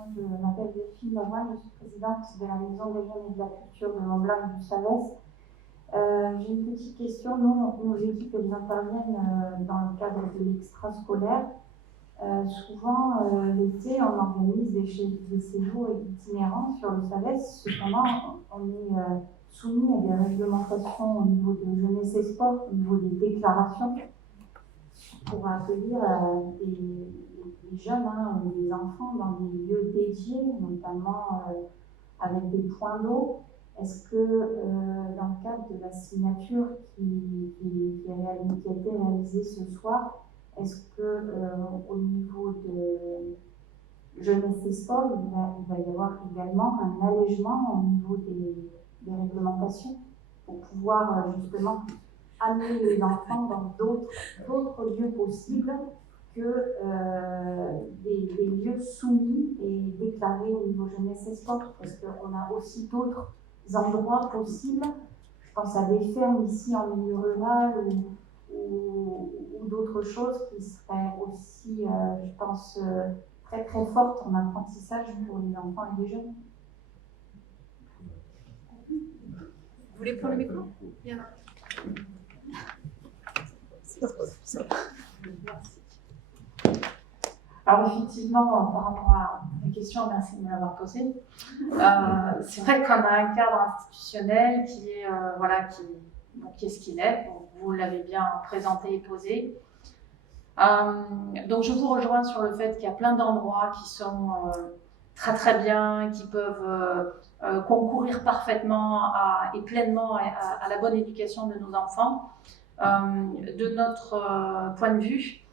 Moi, je m'appelle Delphine Lavoine, je suis présidente de la Maison des Jeunes et de la Culture de Mont-Blanc et du Chavès. J'ai une petite question. Nous, nos équipes, elles interviennent dans le cadre de l'extrascolaire. Souvent, l'été, on organise des séjours itinérants sur le Chavès. Cependant, on est soumis à des réglementations au niveau de jeunesse et sport, au niveau des déclarations, pour accueillir des jeunes, des enfants dans des lieux dédiés, notamment avec des points d'eau. Est-ce que dans le cadre de la signature qui a été réalisée ce soir, est-ce que au niveau de jeunesse et sport, il va y avoir également un allègement au niveau des réglementations pour pouvoir justement amener les enfants dans d'autres lieux possibles que des lieux soumis et déclarés au niveau jeunesse et sport, parce qu'on a aussi d'autres endroits possibles. Je pense à des fermes ici en milieu rural ou d'autres choses qui seraient aussi, je pense, très très fortes en apprentissage pour les enfants et les jeunes. Vous voulez prendre le micro? Bien. Alors effectivement, par rapport à la question, merci de me l'avoir posée. C'est vrai qu'on a un cadre institutionnel qui est ce qu'il est. Vous l'avez bien présenté et posé. Donc je vous rejoins sur le fait qu'il y a plein d'endroits qui sont très très bien, qui peuvent concourir parfaitement et pleinement à la bonne éducation de nos enfants. De notre point de vue,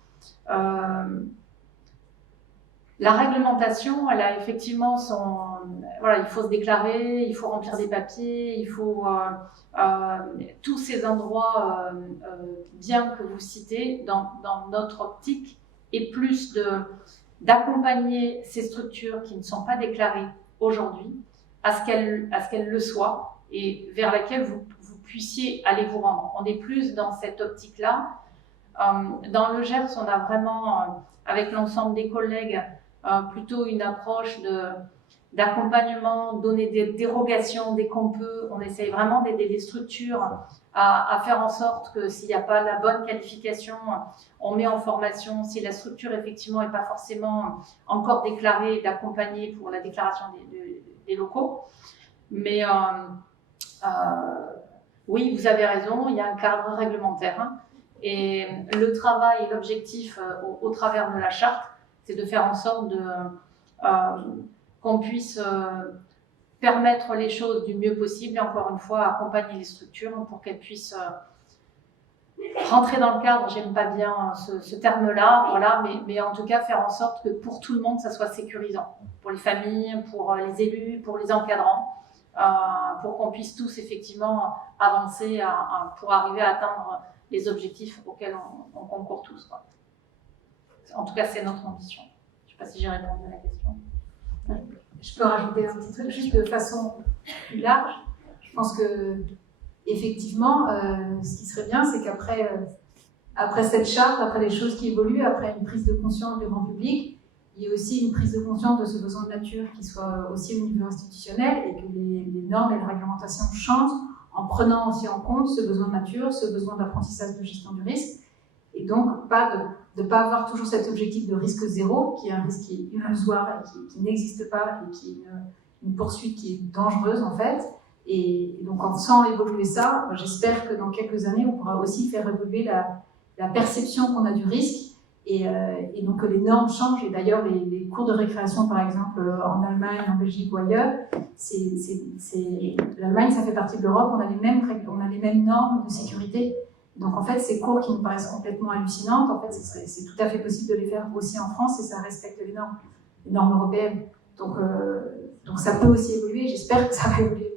la réglementation, elle a effectivement il faut se déclarer, il faut remplir des papiers, il faut tous ces endroits bien que vous citez dans notre optique et plus d'accompagner ces structures qui ne sont pas déclarées aujourd'hui à ce qu'elles le soient et vers laquelle vous puissiez aller vous rendre. On est plus dans cette optique-là. Dans le Gers, on a vraiment, avec l'ensemble des collègues, plutôt une approche d'accompagnement, donner des dérogations dès qu'on peut. On essaye vraiment d'aider les structures à faire en sorte que s'il n'y a pas la bonne qualification, on met en formation. Si la structure effectivement n'est pas forcément encore déclarée, d'accompagner pour la déclaration des locaux. Mais oui, vous avez raison, il y a un cadre réglementaire. Et le travail et l'objectif au travers de la charte, c'est de faire en sorte qu'on puisse permettre les choses du mieux possible et encore une fois accompagner les structures pour qu'elles puissent rentrer dans le cadre. J'aime pas bien ce terme-là, voilà, mais en tout cas faire en sorte que pour tout le monde ça soit sécurisant, pour les familles, pour les élus, pour les encadrants, pour qu'on puisse tous effectivement avancer pour arriver à atteindre les objectifs auxquels on concourt tous, quoi. En tout cas, c'est notre ambition. Je ne sais pas si j'ai répondu à la question. Je peux rajouter un petit truc, juste de façon plus large. Je pense que effectivement, ce qui serait bien, c'est qu'après cette charte, après les choses qui évoluent, après une prise de conscience du grand public, il y a aussi une prise de conscience de ce besoin de nature qui soit aussi au niveau institutionnel et que les normes et les réglementations changent en prenant aussi en compte ce besoin de nature, ce besoin d'apprentissage de gestion du risque, et donc de ne pas avoir toujours cet objectif de risque zéro, qui est un risque qui est illusoire et qui n'existe pas, et qui est une poursuite qui est dangereuse en fait. Et donc en faisant évoluer ça, j'espère que dans quelques années, on pourra aussi faire évoluer la perception qu'on a du risque, et donc que les normes changent. Et d'ailleurs, les cours de récréation, par exemple, en Allemagne, en Belgique ou ailleurs, l'Allemagne, ça fait partie de l'Europe, on a les mêmes normes de sécurité. Donc en fait, ces cours qui nous paraissent complètement hallucinantes, en fait, c'est tout à fait possible de les faire aussi en France et ça respecte les normes européennes. Donc ça peut aussi évoluer, j'espère que ça va évoluer